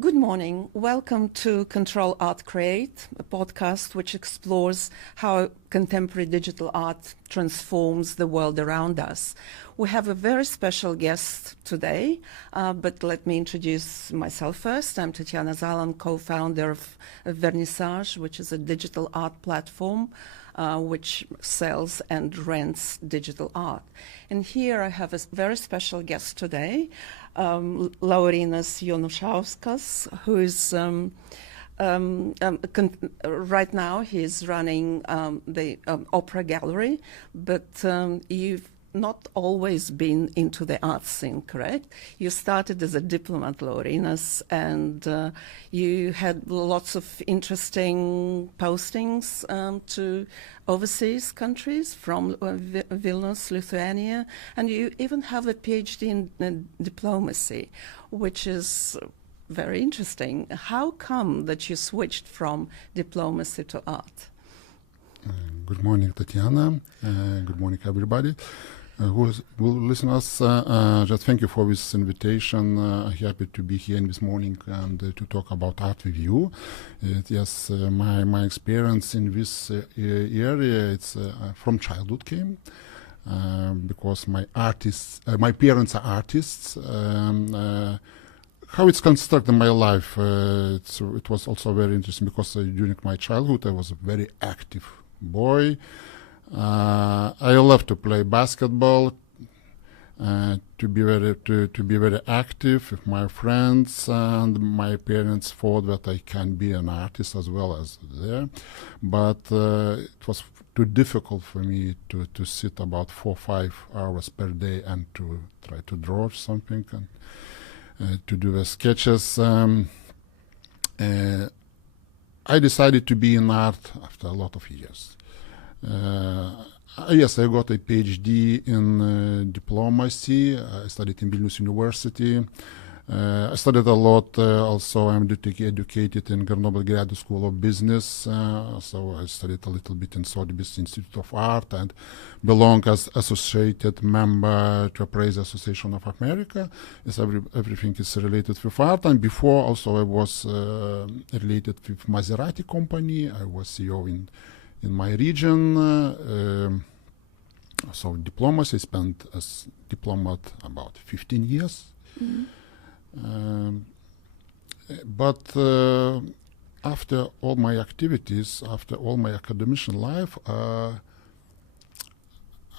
Good morning. Welcome to Ctrl+Art Create, a podcast which explores how contemporary digital art transforms the world around us. We have a very special guest today, but let me introduce myself first. I'm Tatiana and co-founder of Vernissage, which is a digital art platform which sells and rents digital art. And here I have a very special guest today, Laurynas Jonusauskas, who is right now he's running the opera gallery, but you've not always been into the art scene, correct? You started as a diplomat, Laurynas, and you had lots of interesting postings to overseas countries from Vilnius, Lithuania, and you even have a PhD in diplomacy, which is very interesting. How come that you switched from diplomacy to art? Good morning, Tatiana. Good morning, everybody. Who will listen us? Just thank you for this invitation. Happy to be here this morning and to talk about art with you. Yes, my experience in this area, it's from childhood came because my parents are artists. How it's constructed my life, it was also very interesting because during my childhood I was a very active boy. I love to play basketball, to be very active with my friends, and my parents thought that I can be an artist as well as there, but it was too difficult for me to sit about 4 or 5 hours per day and to try to draw something and to do the sketches. I decided to be in art after a lot of years. Yes, I got a PhD in diplomacy. I studied in Vilnius University. I studied a lot. Also, I'm educated in Grenoble Graduate School of Business. So I studied a little bit in Sotheby's Institute of Art and belong as associated member to Appraisal Association of America. Yes, everything is related with art. And before, also, I was related with Maserati company. I was CEO in my region. So diplomacy, I spent as diplomat about 15 years. Mm-hmm. But after all my activities, after all my academic life,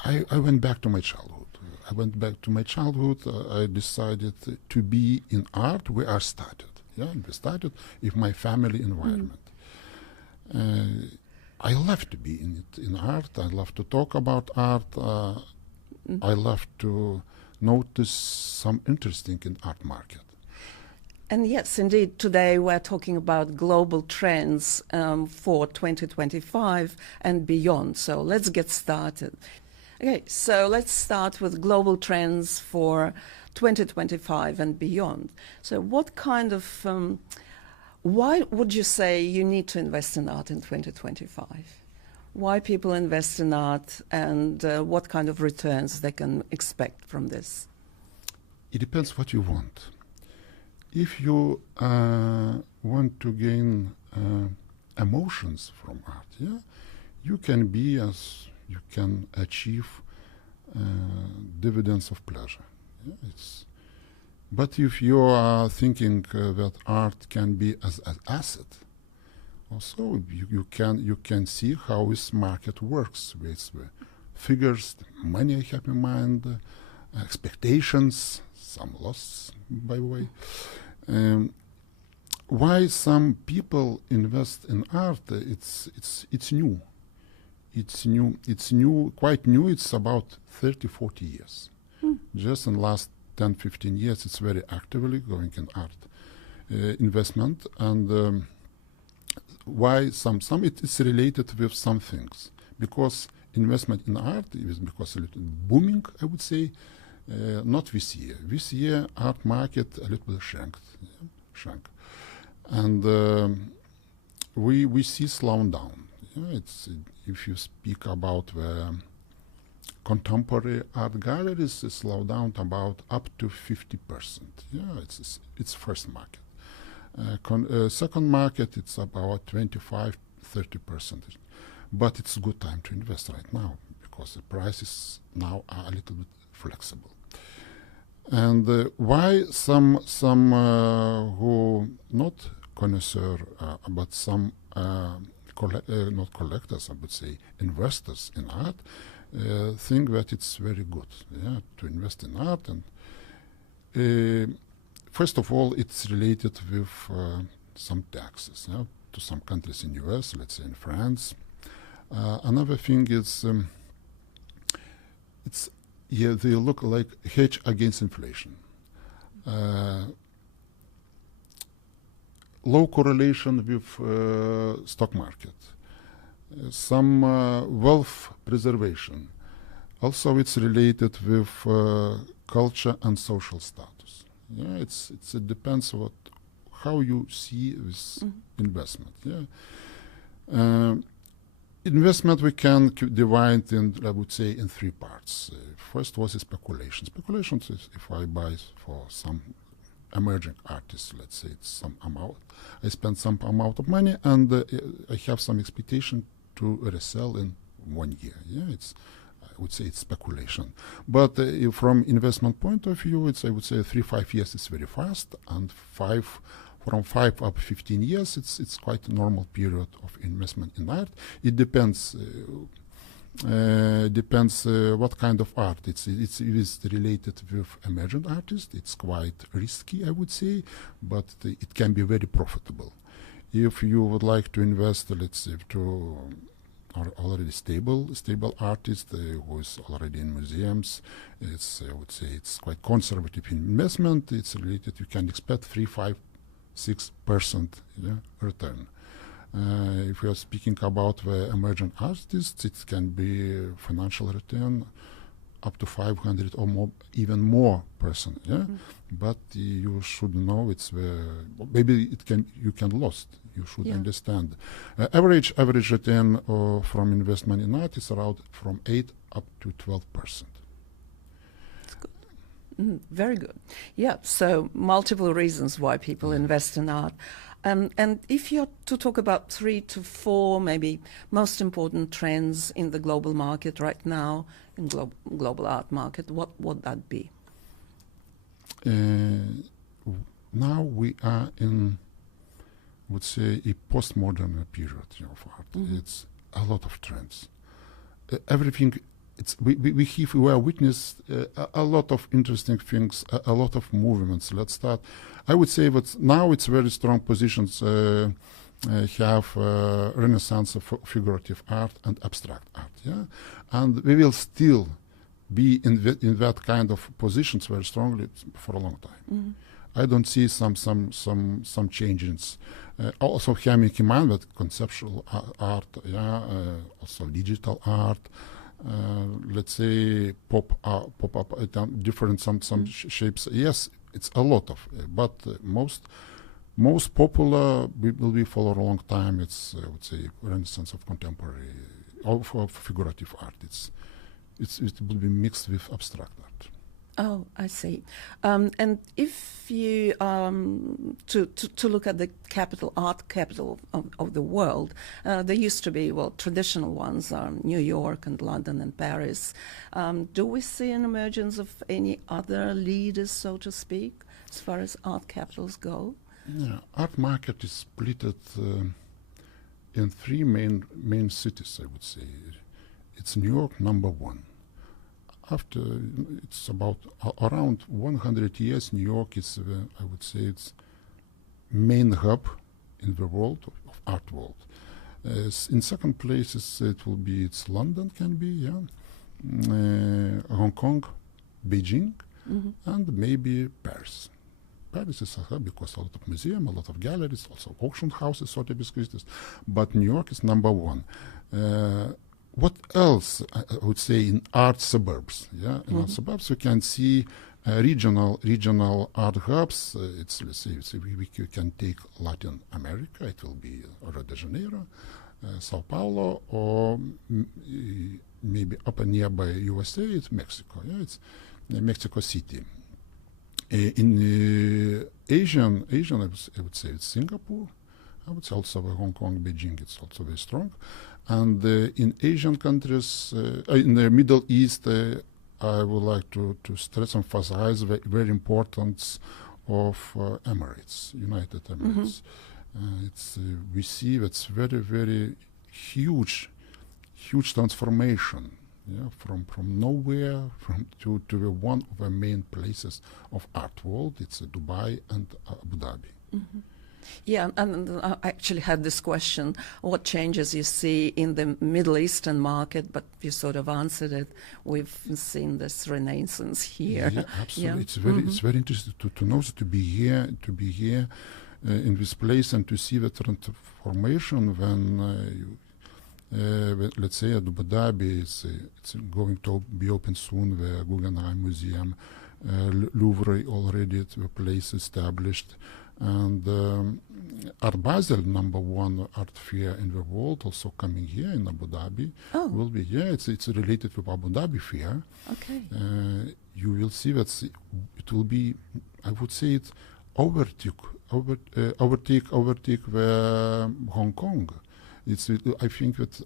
I went back to my childhood. I decided to be in art where I started. Yeah, we started with my family environment. Mm. I love to be in art. I love to talk about art. I love to notice some interesting in art market. And yes, indeed, today we're talking about global trends for 2025 and beyond. So let's get started. Okay, so let's start with global trends for 2025 and beyond. So what kind of why would you say you need to invest in art in 2025? Why people invest in art, and what kind of returns they can expect from this? It depends what you want. If you want to gain emotions from art, yeah, you can achieve dividends of pleasure. Yeah, but if you are thinking that art can be as an asset, also you can see how this market works with the figures, money I have in mind, expectations, some loss, by the way. Why some people invest in art? It's new. It's new, quite new. It's about 30-40 years. Just in the last 10-15 years, it's very actively going in art investment. And why some it is related with some things, because investment in art is because a little booming, I would say. Not this year. This year, art market a little bit shrank, and we see slowing down. Yeah, it's if you speak about the contemporary art galleries, it's slowed down about up to 50%. Yeah, it's first market. Second market, it's about 25-30%. But it's a good time to invest right now because the prices now are a little bit flexible. And why some who not connoisseur, but some not collectors, I would say, investors in art, think that it's very good, to invest in art. And first of all, it's related with some taxes to some countries in US, let's say in France. Another thing is they look like hedge against inflation. Low correlation with stock market. Some wealth preservation. Also, it's related with culture and social status. It depends how you see this investment. Investment we can divide in, I would say, in three parts. First was speculation. Speculation is if I buy for some emerging artists, let's say it's some amount. I spend some amount of money and I have some expectation to resell in 1 year. I would say it's speculation. But from investment point of view, I would say 3-5 years is very fast, and from 5 up 15 years, it's quite a normal period of investment in art. It depends. What kind of art. It is related with emergent artists. It's quite risky, I would say, but it can be very profitable. If you would like to invest, let's say, to already stable artist who is already in museums, I would say it's quite conservative investment. It's related. You can expect 3-5-6% return. If we are speaking about the emerging artists, it can be financial return up to 500 or more, even more percent. But you should know maybe you can lose. You should understand. Average return from investment in art is around from 8 up to 12%. That's good. Very good. So multiple reasons why people invest in art. And if you're to talk about 3 to 4 maybe most important trends in the global market right now, in global art market, what would that be? Now we are in, I would say, a postmodern period of art. It's a lot of trends. Everything. We are witnessed a lot of interesting things, a lot of movements. Let's start. I would say that now it's very strong positions have renaissance of figurative art and abstract art. And we will still be in that kind of positions very strongly for a long time. I don't see some changes. Also having in mind that conceptual art, also digital art. Let's say pop up different some shapes. Yes, it's a lot of, but most popular will be for a long time. It's I would say renaissance of contemporary of figurative art. It will be mixed with abstract art. Oh, I see. And if you to look at the art capital of the world, there used to be traditional ones are New York and London and Paris. Do we see an emergence of any other leaders, so to speak, as far as art capitals go? Art market is split in 3 main cities. I would say it's New York #1. After it's about around 100 years, New York is, I would say, it's main hub in the world of art world. In second places, it will be London, can be, Hong Kong, Beijing, and maybe Paris. Paris is a hub because a lot of museums, a lot of galleries, also auction houses, Sotheby's Christie's. But New York is #1. What else, I would say, in art suburbs? In art suburbs, we can see regional art hubs. Let's say we can take Latin America. It will be Rio de Janeiro, Sao Paulo, or maybe up and nearby USA. It's Mexico. It's Mexico City. In Asian, I would say it's Singapore. I would say also Hong Kong, Beijing, it's also very strong. And in Asian countries, in the Middle East, I would like to stress, emphasize the very importance of Emirates, United Emirates. We see that's very huge transformation. Yeah, from nowhere to the one of the main places of art world. It's Dubai and Abu Dhabi. Yeah, and I actually had this question, what changes you see in the Middle Eastern market, but you sort of answered it. We've seen this renaissance here. Yeah, absolutely. Yeah. It's very interesting to know, to be here in this place and to see the transformation when let's say at Abu Dhabi, it's going to be open soon, the Guggenheim Museum, Louvre already the place established, and Art Basel, #1 art fair in the world, also coming here in Abu Dhabi. Oh. Will be, yeah, it's related with Abu Dhabi fair. Okay. You will see that it will be, I would say it overtake the Hong Kong. I think that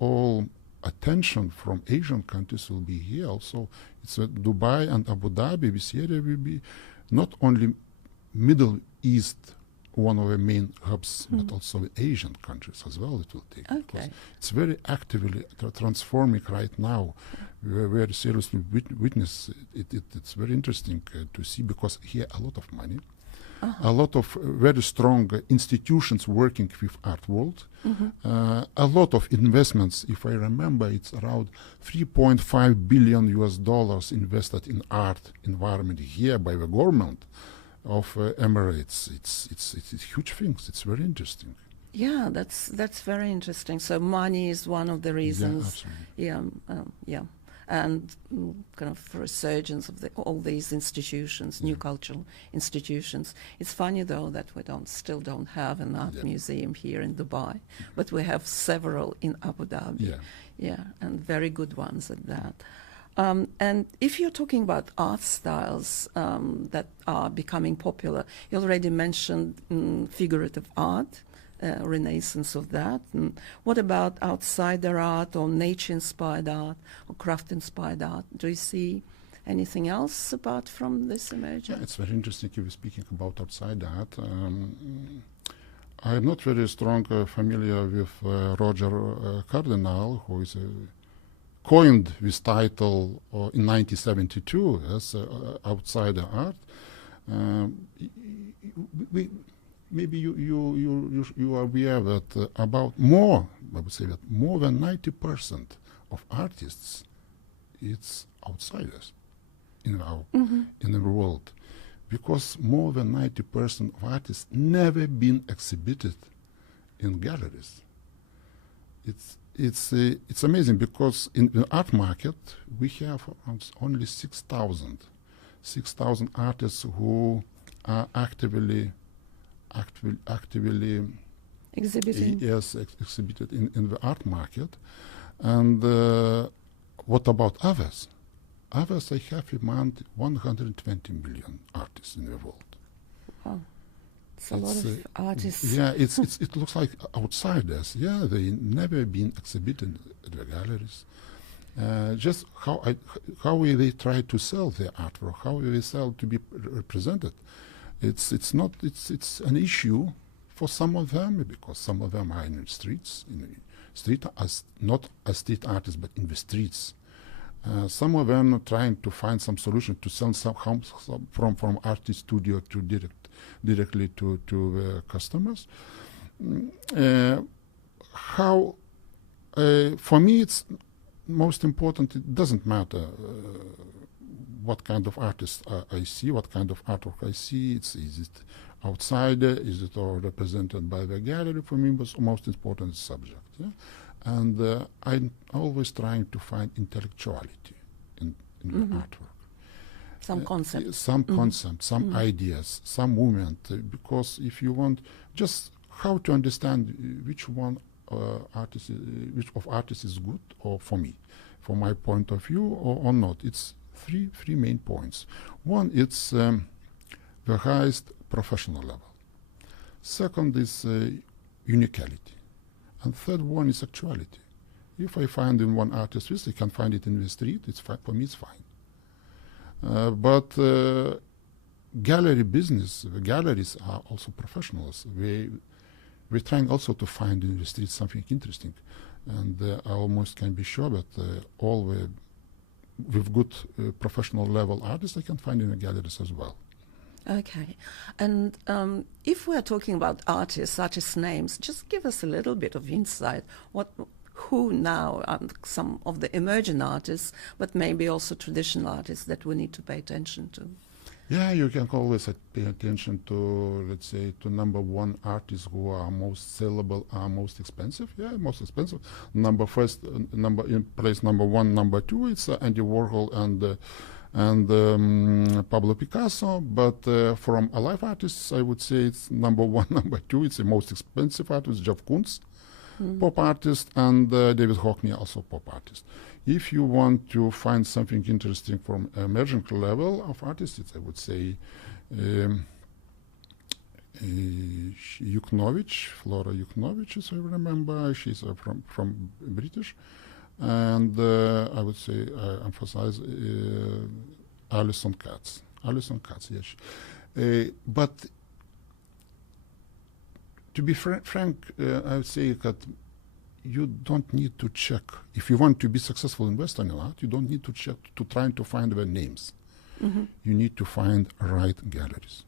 all attention from Asian countries will be here also. It's Dubai and Abu Dhabi. This area will be not only Middle East, one of the main hubs, but also Asian countries as well. It will take. Okay. It's very actively transforming right now. We are very seriously witness it. It's very interesting to see, because here a lot of money. A lot of very strong institutions working with art world. A lot of investments. If I remember, it's around $3.5 billion invested in art environment here by the government of Emirates. It's huge things. It's very interesting. Yeah, that's very interesting. So money is one of the reasons. Yeah, absolutely. Yeah. And kind of resurgence of all these institutions, new cultural institutions. It's funny though that we still don't have an art museum here in Dubai, but we have several in Abu Dhabi. Yeah, and very good ones at that. And if you're talking about art styles that are becoming popular, you already mentioned figurative art. Renaissance of that. And what about outsider art or nature-inspired art or craft-inspired art? Do you see anything else apart from this emerging? Yeah, it's very interesting if you're speaking about outside art. I'm not very strong familiar with Roger Cardinal, who is coined this title in 1972 as outsider art. Maybe you are aware that I would say that more than 90% of artists, it's outsiders in the world, because more than 90% of artists never been exhibited in galleries. It's amazing, because in the art market we have only 6,000 artists who are actively exhibiting. Yes, exhibited in the art market. And what about others? Others, I have in mind 120 million artists in the world. Wow, it's a lot of artists. Yeah, it looks like outsiders. Yeah, they never been exhibited at the galleries. Just how they try to sell their artwork, how they sell to be represented. It's an issue for some of them, because some of them are in the streets, not as street artists, but in the streets. Some of them are trying to find some solution to sell from artist studio to directly to the customers. For me, it's most important. It doesn't matter what kind of artist I see, what kind of artwork I see. Is it outsider? Is it all represented by the gallery? For me, was the most important subject. Yeah? And I'm always trying to find intellectuality in the artwork. Some concept. Some concept, some ideas, some movement. Because if you want just how to understand which one which of artists is good, or for me, from my point of view, or not, it's three main points. One, it's the highest professional level. Second is uniquality. And third one is actuality. If I find in one artist list, I can find it in the street, it's fine. For me, it's fine. But gallery business, the galleries are also professionals. We're trying also to find in the street something interesting. And I almost can be sure that all with good professional level artists I can find in the galleries as well. Okay. And if we're talking about artist names, just give us a little bit of insight. Who now are some of the emerging artists, but maybe also traditional artists that we need to pay attention to? Yeah, you can always pay attention to, let's say, to number one artists who are most sellable, are most expensive. Yeah, most expensive. In place number one, number two, it's Andy Warhol and Pablo Picasso. But from alive artists, I would say it's number one, number two. It's the most expensive artist, Jeff Koons, pop artist, and David Hockney, also pop artist. If you want to find something interesting from emerging level of artists, I would say Yuknovich, Flora Yuknovich, as I remember. She's from British. And I would say emphasize Alison Katz. Alison Katz, yes. But to be frank, I would say that you don't need to check. If you want to be successful in Western art, you don't need to check to try to find the names. You need to find right galleries.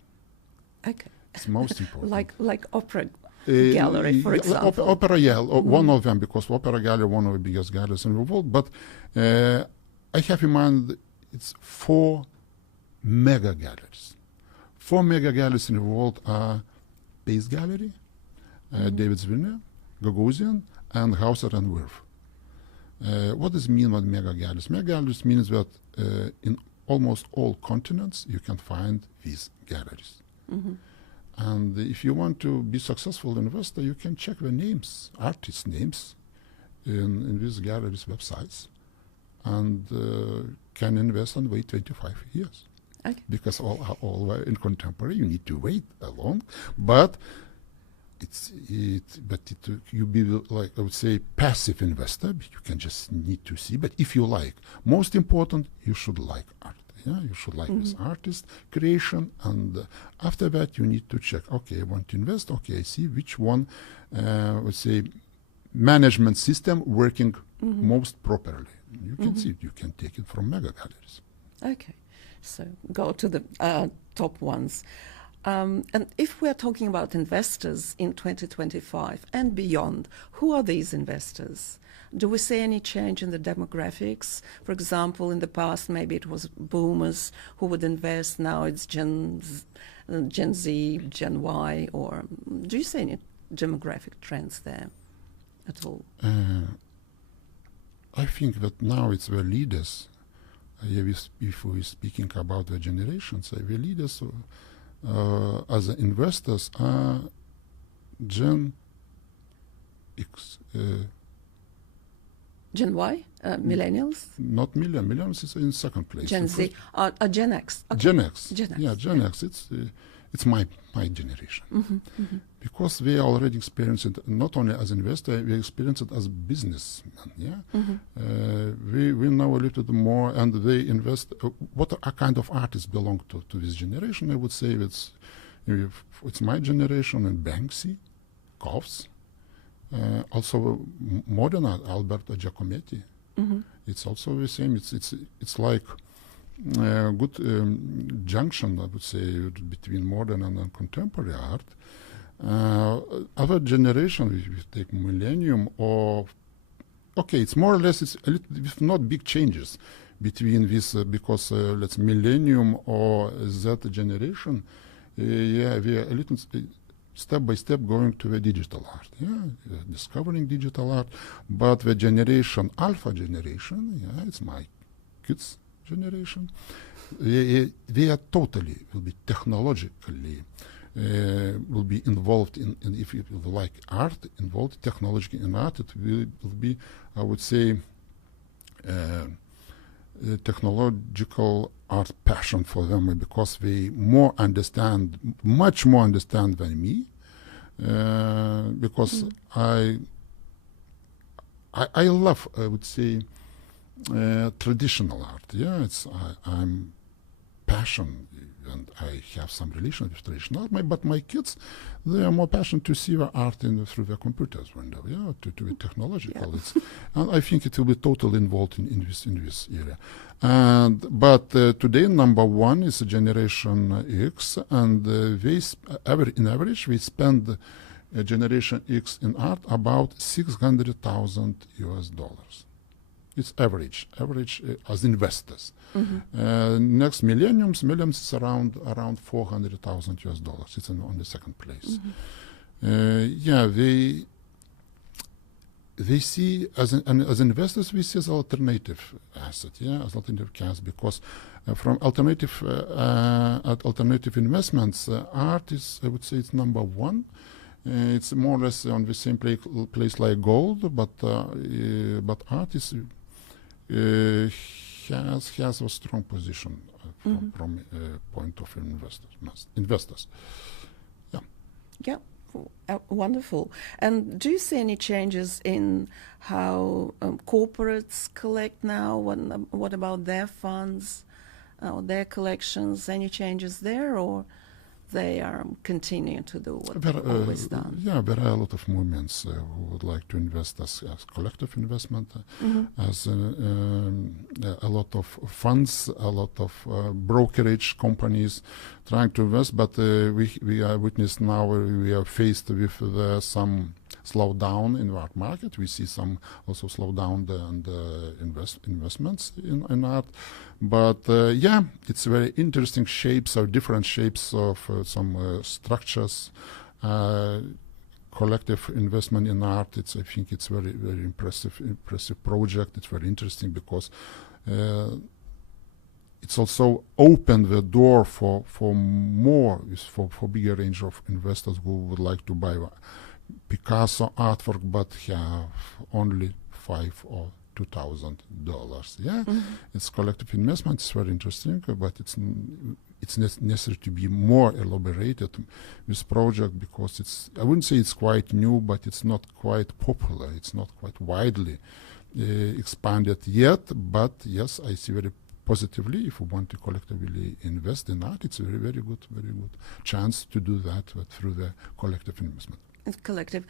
Okay. It's most important. like opera gallery, for example. Opera, yeah, one of them, because Opera Gallery, one of the biggest galleries in the world. But I have in mind it's 4 mega galleries. 4 mega galleries in the world are Pace Gallery, David Zwirner, Gagosian, and Hauser and Wirth. What does it mean by mega galleries? Mega galleries means that in almost all continents you can find these galleries. And if you want to be successful investor, you can check the names, artist names, in these galleries' websites, and can invest and wait 25 years. Okay. Because all in contemporary, you need to wait long, but you be like, I would say, passive investor. You can just need to see. But if you like, most important, you should like art. Yeah, you should like this artist creation, and after that you need to check. Okay, I want to invest. Okay, I see which one, let's say, management system working most properly. You can see it. You can take it from mega galleries. Okay, so go to the top ones. And if we're talking about investors in 2025 and beyond, who are these investors? Do we see any change in the demographics? For example, in the past, maybe it was boomers who would invest. Now it's Gen Z, Gen Y, or do you see any demographic trends there at all? I think that now it's the leaders. If we're speaking about the generations, the leaders as investors are Gen X. Gen Y? Millennials? Not millennials is in second place. Gen Z? Gen X? Okay. Gen X. Gen X. Yeah, Gen X. It's my generation. Because we already experienced it not only as investor, we experienced it as businessmen. Yeah, we know a little bit more, and they invest. What kind of artists belong to this generation? I would say it's my generation, and Banksy, Koffs, also modern art, Alberto Giacometti. It's also the same. It's like a good junction, I would say, between modern and contemporary art. Other generation, if you take millennium, or it's more or less, it's a little, with not big changes between this, because let's millennium or Z generation, we are a little step by step going to the digital art, discovering digital art. But the generation, alpha generation, it's my kids' generation, they are totally, will be technologically, will be involved in if you like art, involved technologically in art, it will be, I would say, technological art passion for them because they much more understand than me. Because I love, I would say, traditional art. Yeah, I'm passionate, and I have some relation with traditional art. But my kids, they are more passionate to see the art through their computers window. Yeah, to be technological. Yeah. And I think it will be totally involved in this area. But today, number one is Generation X, and in average we spend Generation X in art about $600,000. It's average as investors. Next millions is around $400,000. It's on the second place. They see as investors, we see as alternative asset, as alternative cash, because from alternative investments, art is, I would say, it's number one. It's more or less on the same place like gold, but art is has a strong position from point of investors. Yeah, wonderful. And do you see any changes in how corporates collect now? What about their funds, their collections? Any changes there, or they are continuing to do what they've always done? Yeah, there are a lot of movements who would like to invest as collective investment, as a lot of funds, a lot of brokerage companies trying to invest. But we are witness now, we are faced with some slowdown in the art market. We see some also slowdown the investments in art. But it's very interesting shapes or different shapes of some structures. Collective investment in art. I think it's very, very impressive project. It's very interesting because it's also opened the door for bigger range of investors who would like to buy Picasso artwork but have only $5,000 or $2,000. Yeah, it's collective investment. It's very interesting, but it's necessary to be more elaborated with project because I wouldn't say it's quite new, but it's not quite popular. It's not quite widely expanded yet. But yes, I see very positively if we want to collectively invest in art. It's a very good chance to do that through the collective investment. Collective.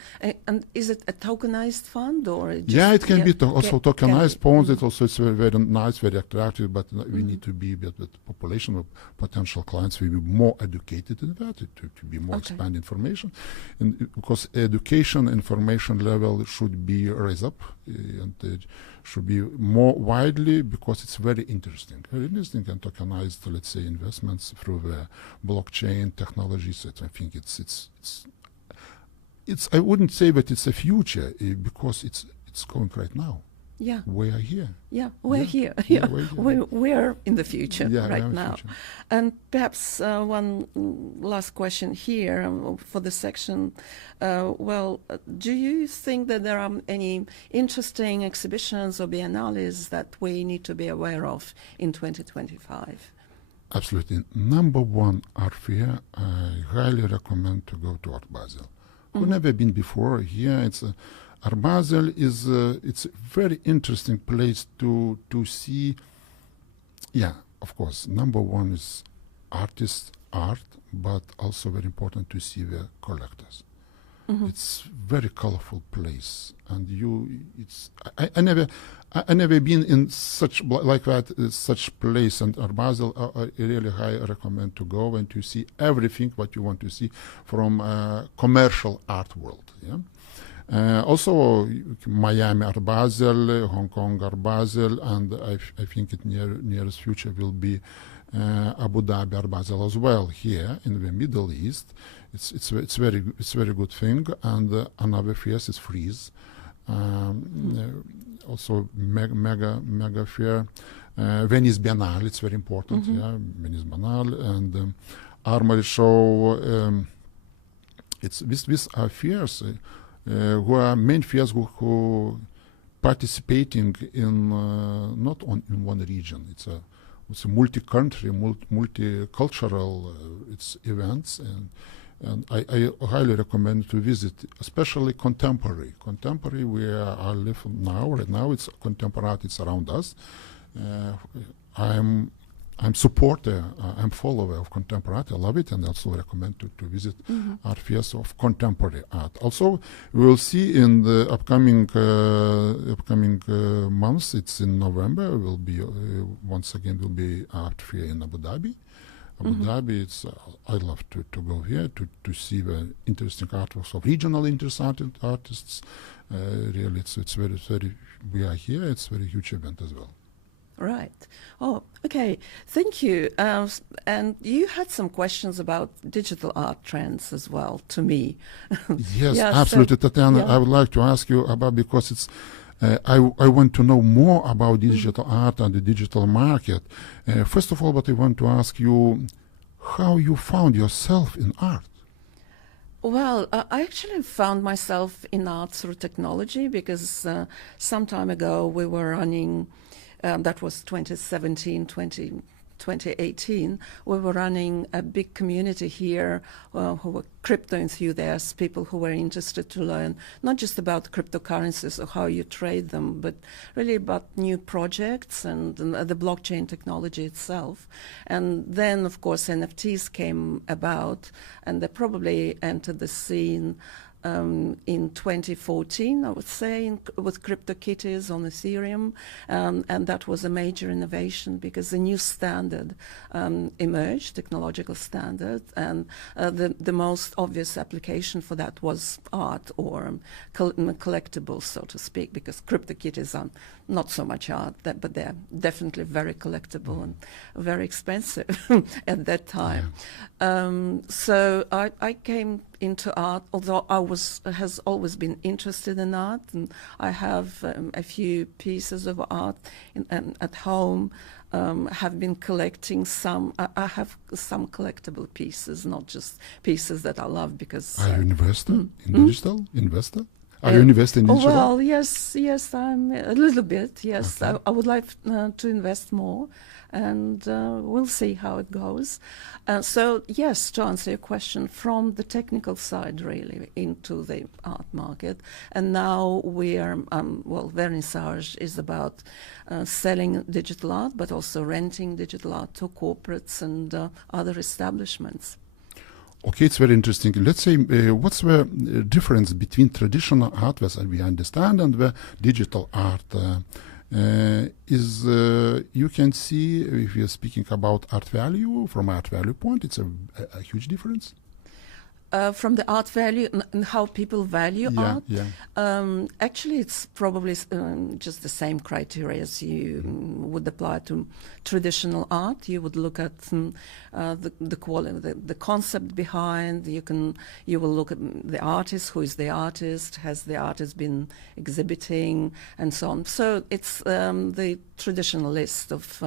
And is it a tokenized fund or just it can be also tokenized bonds. It's very, very nice, very attractive, but we need to be with the population of potential clients. We be more educated in that to be more expand information, and because education information level should be raised up and it should be more widely because it's very interesting and tokenized, let's say, investments through the blockchain technologies. I think it's I wouldn't say that it's a future because it's going right now. Yeah. We are here. Yeah, we're here. Yeah, we're in the future right now. Future. And perhaps one last question here for the section. Do you think that there are any interesting exhibitions or biennales that we need to be aware of in 2025? Absolutely. Number one art fair, I highly recommend to go to Art Basel. Who never been before here. Art Basel is it's a very interesting place to see. Yeah, of course. Number one is artist art, but also very important to see the collectors. It's very colorful place, and I never been in such like that such place, and Art Basel I really highly recommend to go and to see everything what you want to see from commercial art world. Yeah. Also Miami Art Basel, Hong Kong Art Basel, and I think in nearest future will be Abu Dhabi Art Basel as well here in the Middle East. It's very good thing. And another fair is Freeze. Also mega fair. Venice Biennale, it's very important. Venice Biennale and Armory Show. It's these are fairs who are main fairs who participating in not in one region. It's it's a multi-country, multicultural it's events, and I highly recommend to visit, especially contemporary. Contemporary, where I live now, right now, it's contemporary art, it's around us. I'm supporter, I'm follower of contemporary art. I love it, and also recommend to visit art fairs of contemporary art. Also, we will see in the upcoming months. It's in November. Will be once again will be art fair in Abu Dhabi. Abu Dhabi, it's I love to go here to see the interesting artworks of regional interesting artists. Really, it's very. We are here. It's a very huge event as well. Right. Oh, okay. Thank you. And you had some questions about digital art trends as well to me. Yes, Yeah, absolutely, so, Tatiana. yeah. I would like to ask you about, because it's I want to know more about digital art and the digital market. First of all, but I want to ask you how you found yourself in art. Well, I actually found myself in art through technology because some time ago we were running, that was 2018, we were running a big community here who were crypto enthusiasts, people who were interested to learn not just about cryptocurrencies or how you trade them, but really about new projects and the blockchain technology itself. And then, of course, NFTs came about, and they probably entered the scene in 2014, I would say, with CryptoKitties on Ethereum, and that was a major innovation because a new standard emerged, technological standard, and the most obvious application for that was art or collectibles, so to speak, because CryptoKitties are not so much art, but they're definitely very collectible and very expensive at that time. So I came into art, although has always been interested in art, and I have a few pieces of art at home. Have been collecting some. I have some collectible pieces, not just pieces that I love. Because Are you an investor in digital? Investor? Are you investing in digital? Well, yes, I'm a little bit. Yes, Okay. I would like to invest more, and we'll see how it goes. So, yes, to answer your question, from the technical side, really, into the art market, and now we are, Vernissage is about selling digital art, but also renting digital art to corporates and other establishments. Okay, it's very interesting. Let's say, what's the difference between traditional art, as we understand, and the digital art? You can see, if you're speaking about art value, from art value point, it's a huge difference. From the art value and how people value art, actually it's probably just the same criteria as you would apply to traditional art. You would look at the quality, the concept behind. You will look at the artist. Who is the artist? Has the artist been exhibiting, and so on. So it's the traditional list of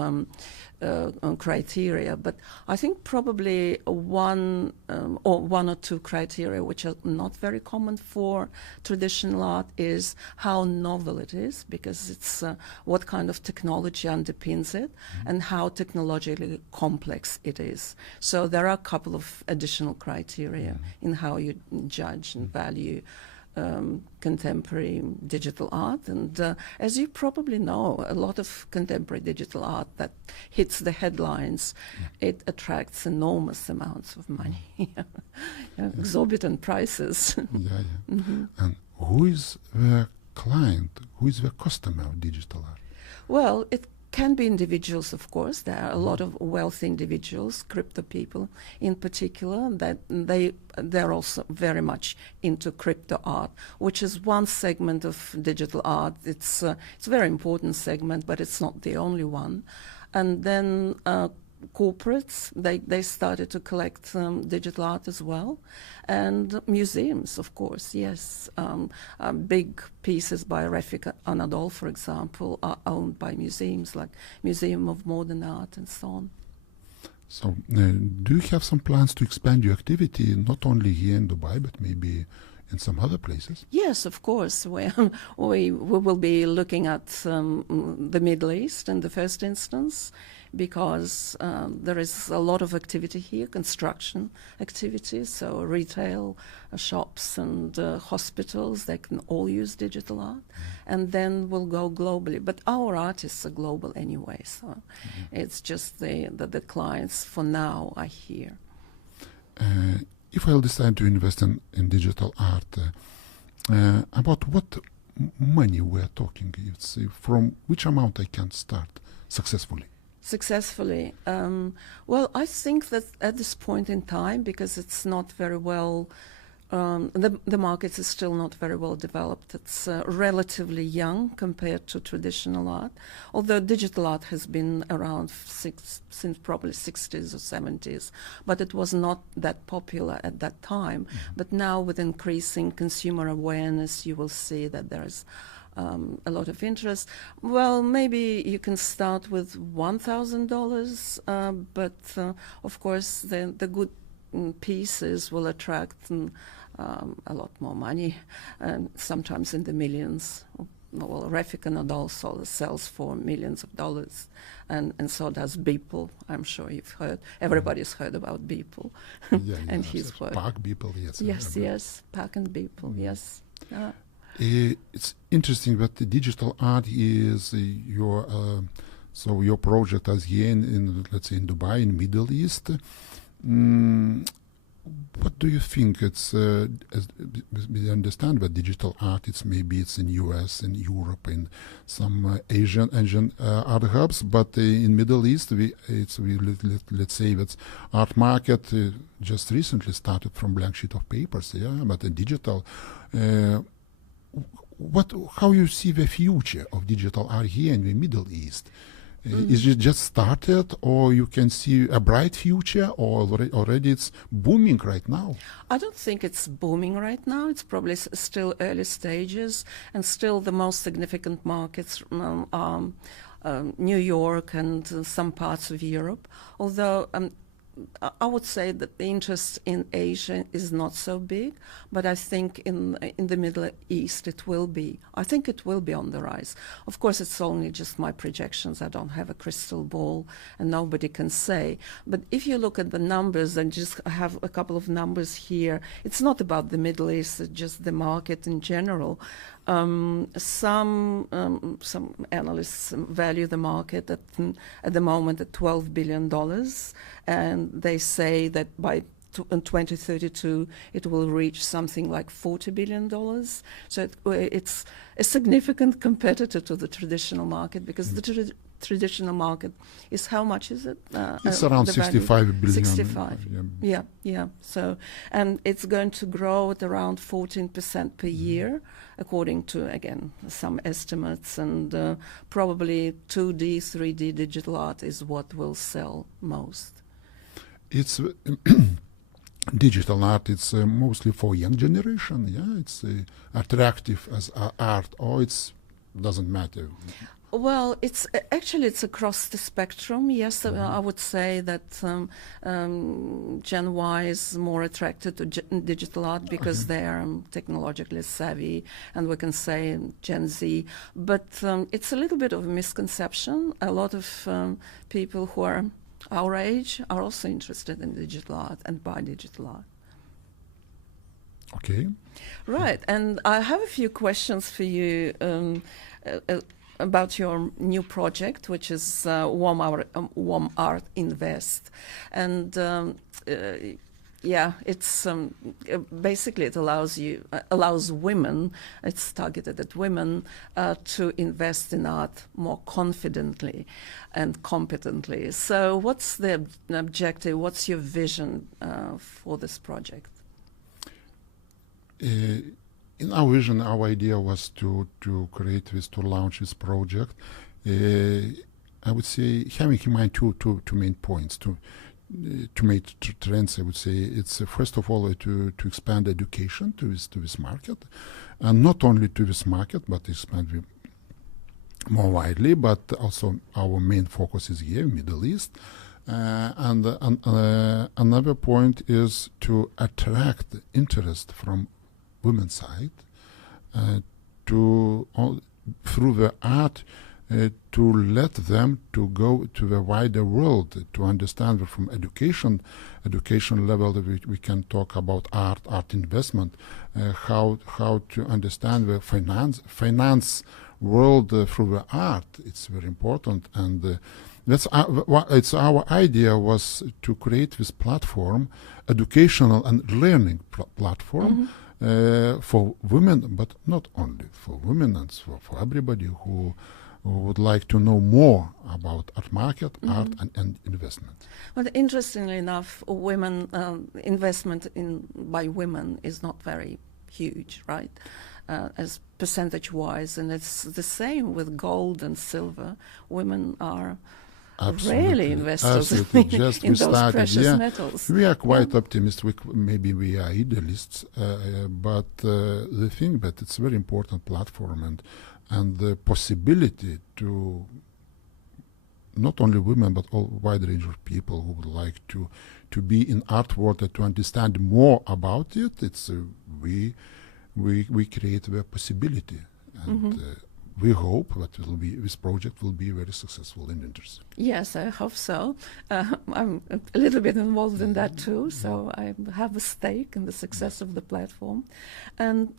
criteria, but I think probably one or two criteria which are not very common for traditional art is how novel it is, because it's what kind of technology underpins it and how technologically complex it is. So there are a couple of additional criteria in how you judge and value contemporary digital art. And as you probably know, a lot of contemporary digital art that hits the headlines, it attracts enormous amounts of money, exorbitant prices. And who is the client? Who is the customer of digital art? Well, it can be individuals, of course. There are a lot of wealthy individuals, crypto people in particular, that they're also very much into crypto art, which is one segment of digital art. It's a very important segment, but it's not the only one. And then corporates, they started to collect digital art as well. And museums, of course, yes. Big pieces by Refik Anadol, for example, are owned by museums like Museum of Modern Art and so on. So do you have some plans to expand your activity, not only here in Dubai, but maybe in some other places? Yes, of course. We will be looking at the Middle East in the first instance, because there is a lot of activity here, construction activities, so retail, shops and hospitals, they can all use digital art, and then we'll go globally. But our artists are global anyway, so it's just the clients for now are here. If I'll decide to invest in digital art, about what money we're talking? It's from which amount I can start successfully? Successfully. Well, I think that at this point in time, because it's not very well, the market is still not very well developed. It's relatively young compared to traditional art, although digital art has been around since probably 60s or 70s, but it was not that popular at that time. But now with increasing consumer awareness, you will see that there's a lot of interest. Well, maybe you can start with $1,000, but of course the good pieces will attract a lot more money, sometimes in the millions. Well, Rafika Nadal sells for millions of dollars, and so does Beeple. I'm sure you've heard. Everybody's heard about Beeple and his work. Park Beeple, yes. Yes, Park and Beeple, yes. It's interesting that the digital art is your project as here in let's say in Dubai, in Middle East. What do you think? It's as we understand that digital art, it's in US, in Europe, in some Asian art hubs, but in Middle East, let's say that art market just recently started from blank sheet of papers, but in digital. How you see the future of digital art here in the Middle East? Is it just started, or you can see a bright future, or already it's booming right now? I don't think it's booming right now. It's probably still early stages, and still the most significant markets are New York and some parts of Europe. Although I would say that the interest in Asia is not so big, but I think in the Middle East it will be. I think it will be on the rise. Of course, it's only just my projections. I don't have a crystal ball, and nobody can say. But if you look at the numbers, and just have a couple of numbers here, it's not about the Middle East, it's just the market in general. Some analysts value the market at the moment at $12 billion, and they say that by 2032 it will reach something like $40 billion. So it's a significant competitor to the traditional market, because the traditional market is, how much is it? It's around 65 billion. 65. Yeah. So, and it's going to grow at around 14% per year, according to, again, some estimates, and probably 2D, 3D digital art is what will sell most. It's digital art, it's mostly for young generation, it's attractive as art, or it doesn't matter. Well, it's across the spectrum. Yes, I would say that Gen Y is more attracted to digital art because they are technologically savvy, and we can say Gen Z. But it's a little bit of a misconception. A lot of people who are our age are also interested in digital art and buy digital art. Okay. Right, and I have a few questions for you about your new project, which is Warm Art Invest, and it's basically it allows women. It's targeted at women to invest in art more confidently and competently. So, what's the objective? What's your vision for this project? In our vision, our idea was to launch this project. I would say, having in mind two main points, to make trends. I would say it's first of all to expand education to this market, and not only to this market, but expand more widely. But also our main focus is here, Middle East. And another point is to attract interest from women's side, through the art to let them to go to the wider world, to understand that from education level we can talk about art investment, how to understand the finance world through the art. It's very important, and that's it's our idea was to create this platform, educational and learning platform. For women, but not only for women, and for everybody who would like to know more about art market, art and investment. Well, interestingly enough, women investment by women is not very huge, right? As percentage-wise, and it's the same with gold and silver. Women are really investors in those precious metals. We are quite optimistic. Maybe we are idealists, but the thing that it's a very important platform, and the possibility to not only women but all wide range of people who would like to be in art world and to understand more about it. It's we create the possibility, and we hope that this project will be very successful and interesting. Yes, I hope so. I'm a little bit involved in that too, so I have a stake in the success of the platform. And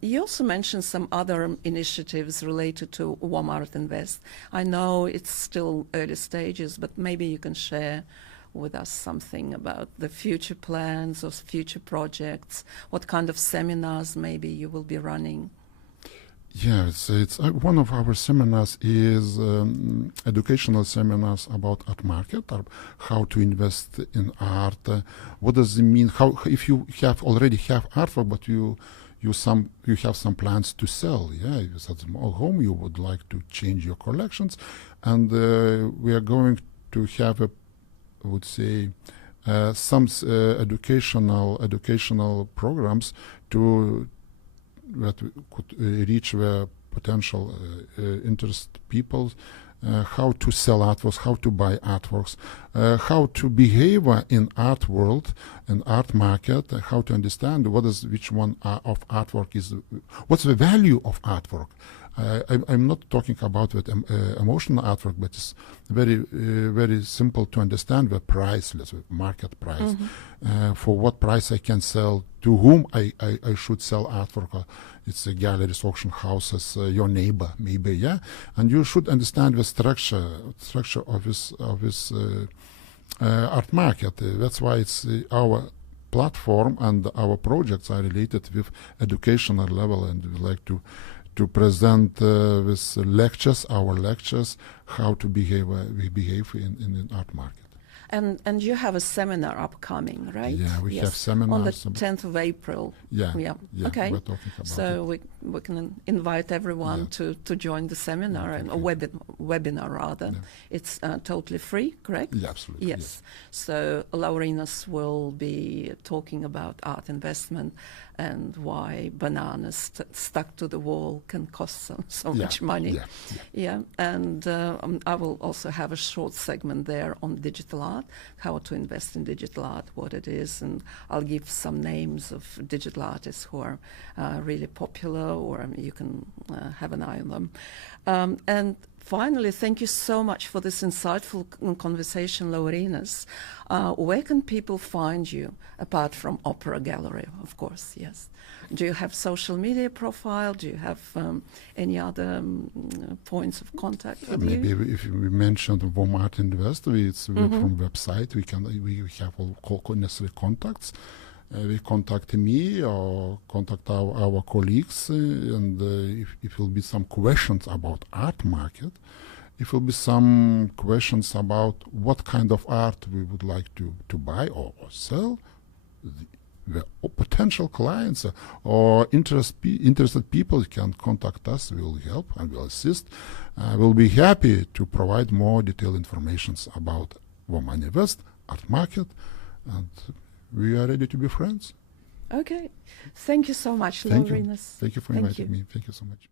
you also mentioned some other initiatives related to WOM Art Invest. I know it's still early stages, but maybe you can share with us something about the future plans or future projects, what kind of seminars maybe you will be running. Yes, it's one of our seminars is educational seminars about art market, or how to invest in art. What does it mean? How if you already have artwork, but you have some plans to sell? Yeah, if it's at small home, you would like to change your collections, and we are going to have I would say some educational programs that could reach the potential interest people, how to sell artworks, how to buy artworks, how to behave in art world and art market, how to understand which one of artwork is, what's the value of artwork. I'm not talking about that emotional artwork, but it's very simple to understand the price, let's say market price, for what price I can sell, to whom I should sell artwork. It's galleries, auction houses, your neighbor, maybe, yeah. And you should understand the structure of this art market. That's why it's our platform and our projects are related with educational level, and we like to present with our lectures, how to behave in art market. And you have a seminar upcoming, right? Yeah, we have seminars on the 10th of April. Yeah. Okay. We're talking about so we can invite everyone to join the seminar, and a webinar rather. Yeah. It's totally free, correct? Yeah, absolutely. Yes. So Laurynas will be talking about art investment and why bananas stuck to the wall can cost so much money. Yeah. And I will also have a short segment there on digital art, how to invest in digital art, what it is, and I'll give some names of digital artists who are really popular, or you can have an eye on them. And finally, thank you so much for this insightful conversation, Laurynas. Where can people find you, apart from Opera Gallery, of course, yes? Do you have social media profile? Do you have any other points of contact with maybe you? If we mentioned WOM Art Invest, it's from website, we have all necessary contacts. We contact me or contact our colleagues, and if will be some questions about art market, if will be some questions about what kind of art we would like to buy or sell, the potential clients or interested people can contact us. We will help and we'll assist. We'll be happy to provide more detailed information about WOM Invest, art market, and we are ready to be friends. Okay. Thank you so much, Laurynas. Thank you for inviting me. Thank you so much.